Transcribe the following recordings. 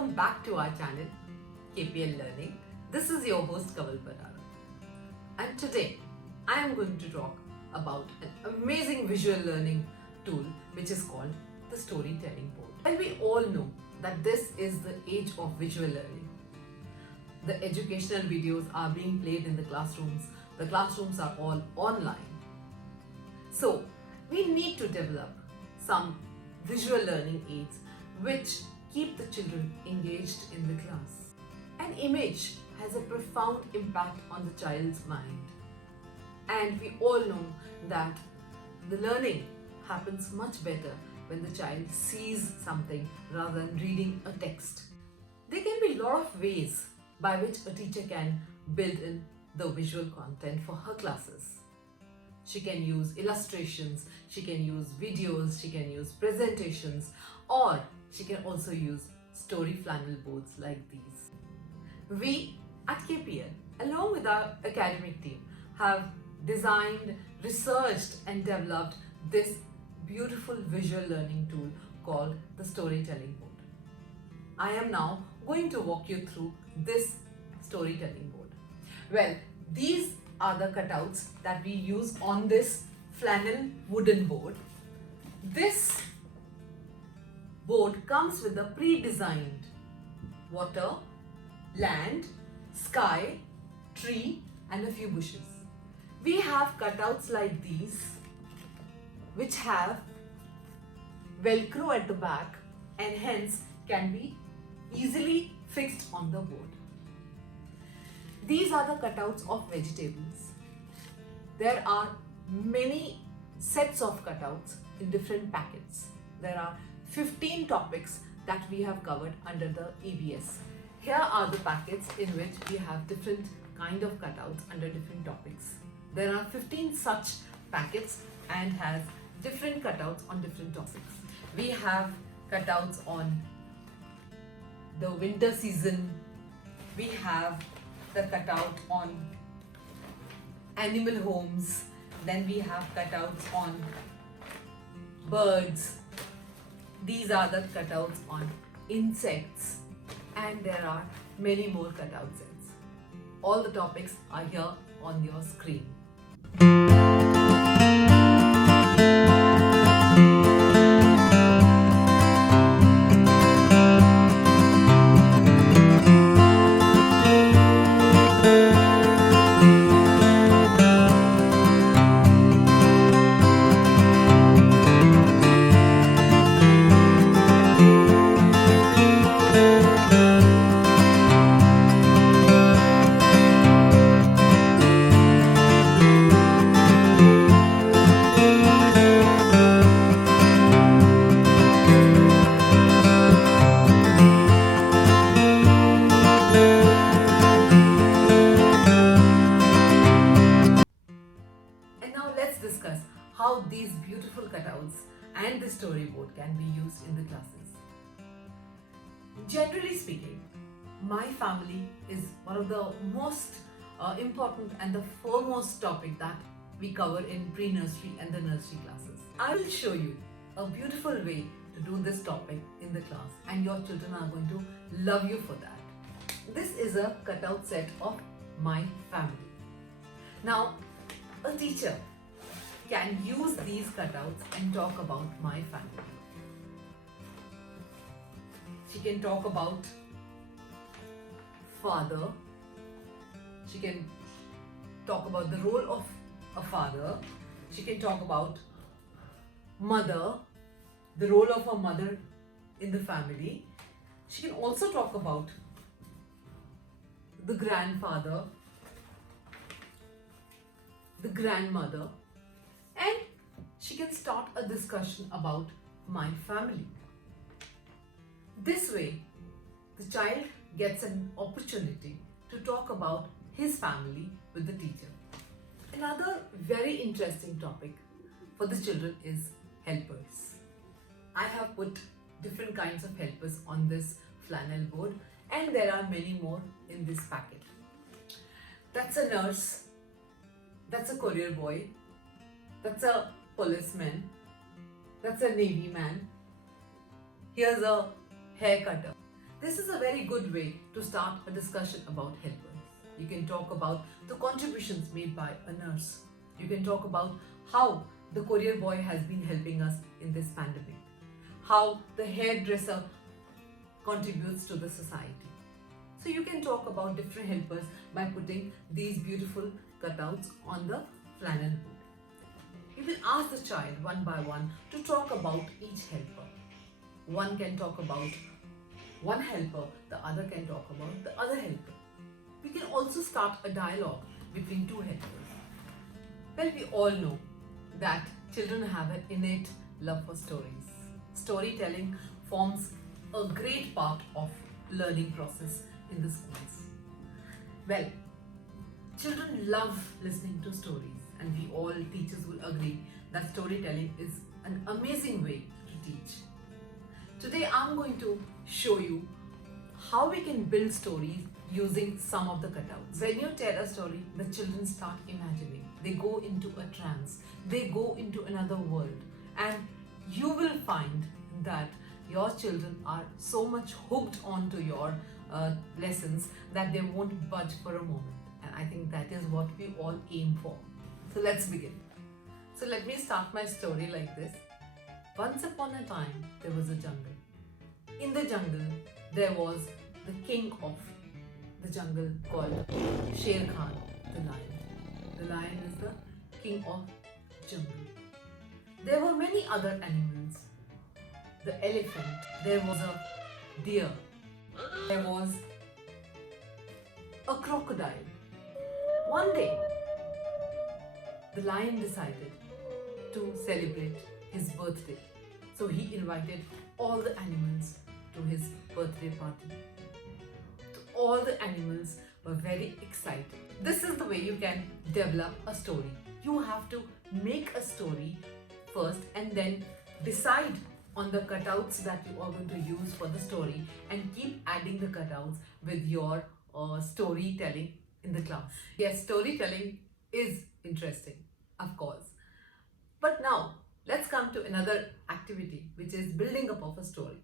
welcome back to our channel KPL Learning. This is your host Kaval Parara, and today I am going to talk about an amazing visual learning tool which is called the storytelling board. And we all know that this is the age of visual learning. The educational videos are being played in the classrooms. The classrooms are all online. So we need to develop some visual learning aids which keep the children engaged in the class. An image has a profound impact on the child's mind. And we all know that the learning happens much better when the child sees something rather than reading a text. There can be a lot of ways by which a teacher can build in the visual content for her classes. She can use illustrations, she can use videos, she can use presentations, or she can also use story flannel boards like these. We at KPL, along with our academic team, have designed, researched and developed this beautiful visual learning tool called the storytelling board. I am now going to walk you through this storytelling board. Well, these are the cutouts that we use on this flannel wooden board. This board comes with a pre-designed water, land, sky, tree and a few bushes. We have cutouts like these which have velcro at the back and hence can be easily fixed on the board. These are the cutouts of vegetables. There are many sets of cutouts in different packets. There are 15 topics that we have covered under the EBS. Here are the packets in which we have different kind of cutouts under different topics. There are 15 such packets and has different cutouts on different topics. We have cutouts on the winter season. We have the cutout on animal homes. Then we have cutouts on birds. These are the cutouts on insects, and there are many more cutout sets. All the topics are here on your screen. Discuss how these beautiful cutouts and the storyboard can be used in the classes. Generally speaking, my family is one of the most important and the foremost topic that we cover in pre-nursery and the nursery classes. I will show you a beautiful way to do this topic in the class, and your children are going to love you for that. This is a cutout set of my family. Now, a teacher can use these cutouts and talk about my family. She can talk about father. She can talk about the role of a father. She can talk about mother, the role of a mother in the family. She can also talk about the grandfather, the grandmother, and she can start a discussion about my family. This way, the child gets an opportunity to talk about his family with the teacher. Another very interesting topic for the children is helpers. I have put different kinds of helpers on this flannel board, and there are many more in this packet. That's a nurse, that's a courier boy, that's a policeman, that's a navy man, here's a hair cutter. This is a very good way to start a discussion about helpers. You can talk about the contributions made by a nurse. You can talk about how the courier boy has been helping us in this pandemic, how the hairdresser contributes to the society. So you can talk about different helpers by putting these beautiful cutouts on the flannel board. You can ask the child one by one to talk about each helper. One can talk about one helper, the other can talk about the other helper. We can also start a dialogue between two helpers. Well, we all know that children have an innate love for stories. Storytelling forms a great part of learning process in the schools. Well, children love listening to stories, and we all teachers will agree that storytelling is an amazing way to teach. Today I'm going to show you how we can build stories using some of the cutouts. When you tell a story, the children start imagining. They go into a trance. They go into another world. And you will find that your children are so much hooked onto your lessons that they won't budge for a moment. And I think that is what we all aim for. So let's begin. So let me start my story like this. Once upon a time, there was a jungle. In the jungle, there was the king of the jungle called Sher Khan, the lion. The lion is the king of jungle. There were many other animals. The elephant, there was a deer, there was a crocodile. One day, the lion decided to celebrate his birthday. So he invited all the animals to his birthday party. All the animals were very excited. This is the way you can develop a story. You have to make a story first and then decide on the cutouts that you are going to use for the story and keep adding the cutouts with your storytelling in the class. Yes, storytelling is interesting, of course. But now, let's come to another activity, which is building up of a story.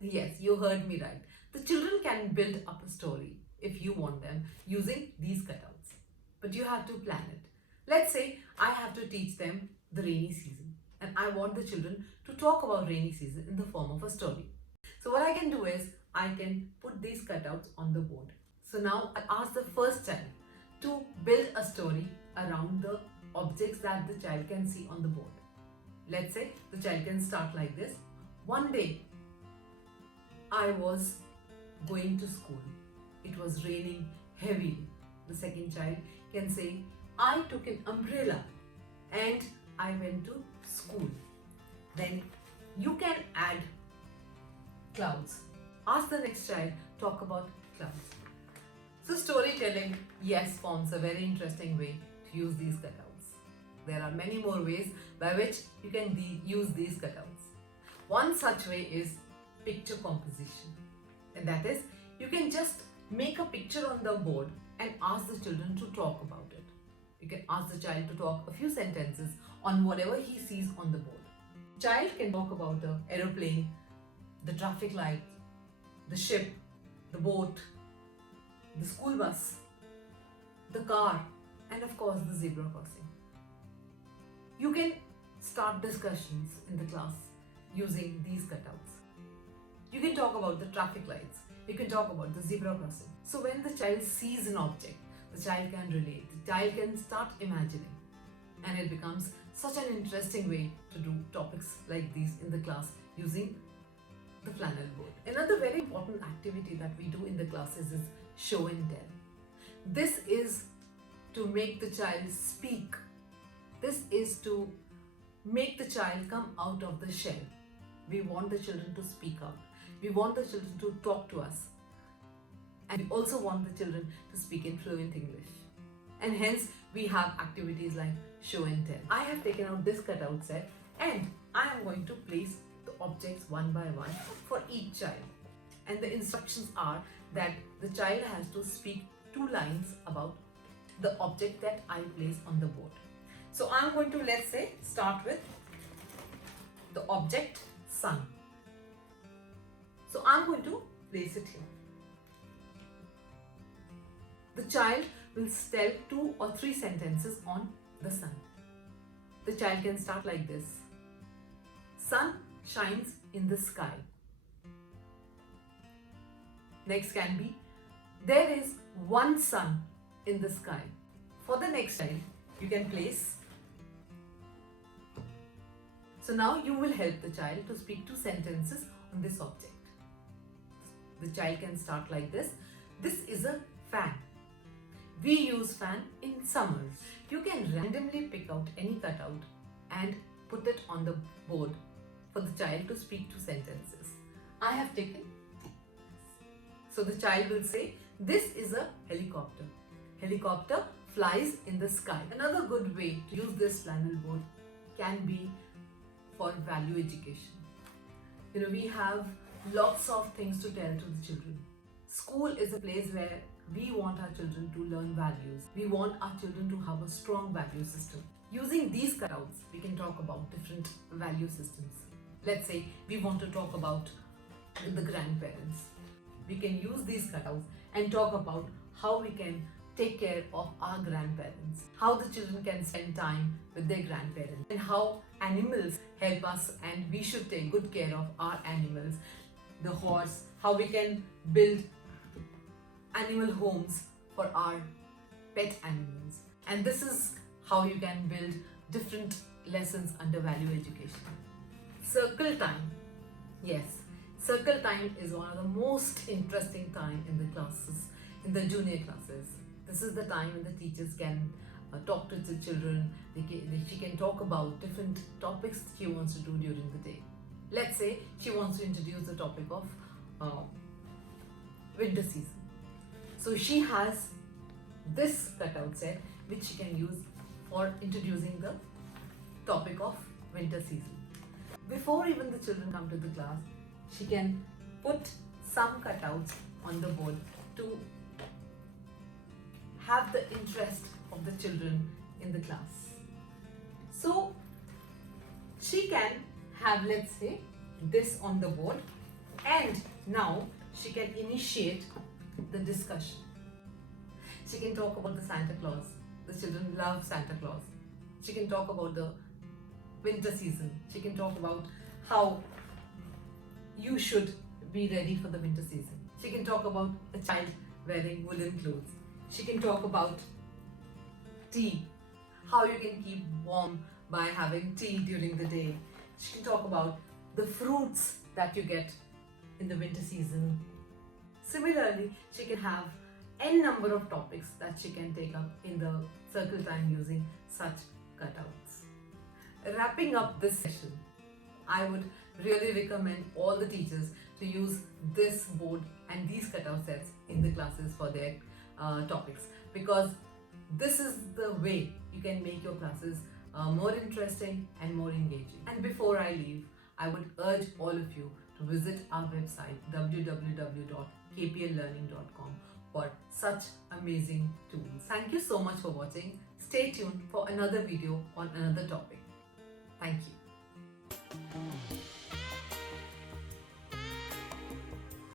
Yes, you heard me right. The children can build up a story if you want them using these cutouts. But you have to plan it. Let's say I have to teach them the rainy season and I want the children to talk about rainy season in the form of a story. So what I can do is I can put these cutouts on the board. So now I ask the first child to build a story around the objects that the child can see on the board. Let's say the child can start like this. One day, I was going to school. It was raining heavily. The second child can say, I took an umbrella and I went to school. Then you can add clouds. Ask the next child, talk about clouds. So storytelling, yes, forms a very interesting way to use these cutouts. There are many more ways by which you can use these cutouts. One such way is picture composition, and that is you can just make a picture on the board and ask the children to talk about it. You can ask the child to talk a few sentences on whatever he sees on the board. Child can talk about the aeroplane, the traffic light, the ship, the boat, the school bus, the car, and of course the zebra crossing. You can start discussions in the class using these cutouts. You can talk about the traffic lights. You can talk about the zebra crossing. So when the child sees an object, the child can relate. The child can start imagining. And it becomes such an interesting way to do topics like these in the class using the flannel board. Another very important activity that we do in the classes is show and tell. This is to make the child speak. This is to make the child come out of the shell. We want the children to speak out. We want the children to talk to us. And we also want the children to speak in fluent English. And hence, we have activities like show and tell. I have taken out this cutout set and I am going to place the objects one by one for each child. And the instructions are that the child has to speak 2 lines about the object that I place on the board. So I'm going to, let's say, start with the object sun. So I'm going to place it here. The child will tell 2 or 3 sentences on the sun. The child can start like this. Sun shines in the sky. Next can be, there is one sun in the sky. For the next child, you can place. So now you will help the child to speak 2 sentences on this object. The child can start like this. This is a fan. We use fan in summers. You can randomly pick out any cutout and put it on the board for the child to speak 2 sentences. I have taken. So the child will say, this is a helicopter. Helicopter flies in the sky. Another good way to use this flannel board can be for value education. We have lots of things to tell to the children. School is a place where we want our children to learn values. We want our children to have a strong value system. Using these cutouts, we can talk about different value systems. Let's say we want to talk about the grandparents. We can use these cutouts and talk about how we can take care of our grandparents, how the children can spend time with their grandparents, and how animals help us and we should take good care of our animals. The horse, how we can build animal homes for our pet animals. And this is how you can build different lessons under value education. Circle time. Yes, circle time is one of the most interesting time in the classes, in the junior classes. This is the time when the teachers can talk to the children. She can talk about different topics she wants to do during the day. Let's say she wants to introduce the topic of winter season. So she has this cutout set which she can use for introducing the topic of winter season. Before even the children come to the class, she can put some cutouts on the board to have the interest of the children in the class. So she can have, let's say, this on the board, and now she can initiate the discussion. She can talk about the Santa Claus. The children love Santa Claus. She can talk about the winter season. She can talk about how you should be ready for the winter season. She can talk about a child wearing woolen clothes. She can talk about tea, how you can keep warm by having tea during the day. She can talk about the fruits that you get in the winter season. Similarly, she can have n number of topics that she can take up in the circle time using such cutouts. Wrapping up this session, I would really recommend all the teachers to use this board and these cutout sets in the classes for their topics, because this is the way you can make your classes more interesting and more engaging. And before I leave, I would urge all of you to visit our website www.kpllearning.com for such amazing tools. Thank you so much for watching. Stay tuned for another video on another topic. Thank you.